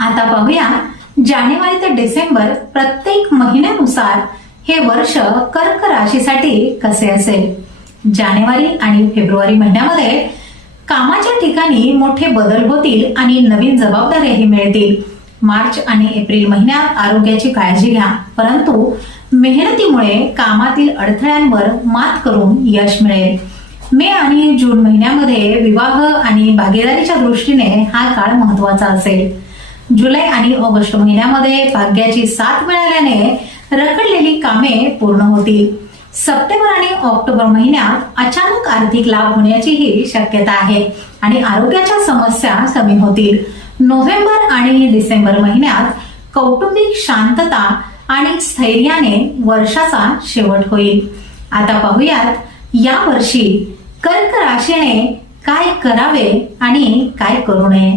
आता पाहूया जानेवारी ते डिसेंबर प्रत्येक महिन्यानुसार हे वर्ष कर्क राशीसाठी कसे असेल। जानेवारी आणि फेब्रुवारी महिन्यामध्ये कामाच्या ठिकाणी मोठे बदल होतील आणि नवीन जबाबदाऱ्याही मिळतील। मार्च आणि एप्रिल महिन्यात आरोग्याची काळजी घ्या, परंतु मेहनतीमुळे कामातील अडथळ्यांवर मात करून यश मिळेल। मे आणि जून महिन्यामध्ये विवाह आणि भागीदारीच्या दृष्टीने हा काळ महत्वाचा असेल। जुलै आणि ऑगस्ट महिन्यामध्ये भाग्याची साथ मिळाल्याने रखडलेली कामे पूर्ण होतील। सप्टेंबर आणि ऑक्टोबर महिन्यात अचानक आर्थिक लाभ होण्याचीही शक्यता आहे आणि आरोग्याच्या समस्या कमी होतील। नोव्हेंबर आणि डिसेंबर महिन्यात कौटुंबिक शांतता आणि स्थैर्याने वर्षाचा शेवट होईल। आता पाहूयात या वर्षी कर्क राशीने काय करावे आणि काय करू नये।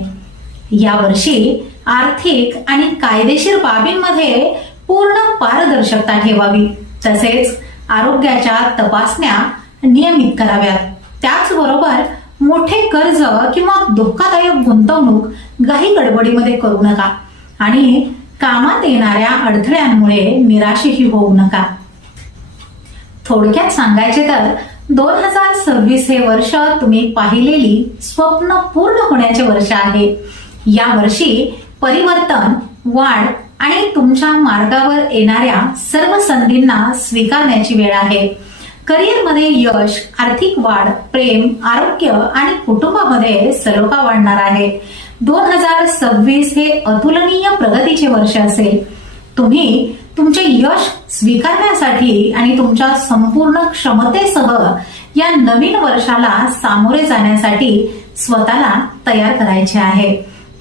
या वर्षी आर्थिक आणि कायदेशीर बाबींमध्ये पूर्ण पारदर्शकता ठेवावी, तसेच आरोग्याच्या तपासण्या नियमित कराव्यात। त्याचबरोबर मोठे कर्ज किंवा धोकादायक गुंतवणूक घाई गडबडीमध्ये करू नका आणि कामात येणाऱ्या अडथळ्यांमुळे निराशही होऊ नका। थोडक्यात सांगायचे तर 2026 हे वर्ष तुम्ही पाहिलेली स्वप्न पूर्ण होण्याचे वर्ष आहे। या वर्षी परिवर्तन, वाढ आणि तुमच्या मार्गावर येणाऱ्या सर्व संधींना स्वीकारण्याची वेळ आहे। करिअरमध्ये यश, आर्थिक वाढ, प्रेम, आरोग्य आणि कुटुंबामध्ये सलोखा वाढणार आहे। 2026 हे अतुलनीय प्रगतीचे वर्ष असेल। तुम्ही तुमचे यश स्वीकारण्यासाठी आणि तुमच्या संपूर्ण क्षमतेसह या नवीन वर्षाला सामोरे जाण्यासाठी स्वतःला तयार करायचे आहे।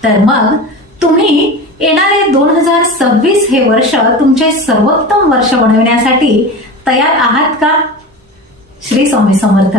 तर मग तुम्ही येणारे 2026 हे वर्ष तुमचे सर्वोत्तम वर्ष बनवण्यासाठी तयार आहात का? श्री स्वामी समर्थ।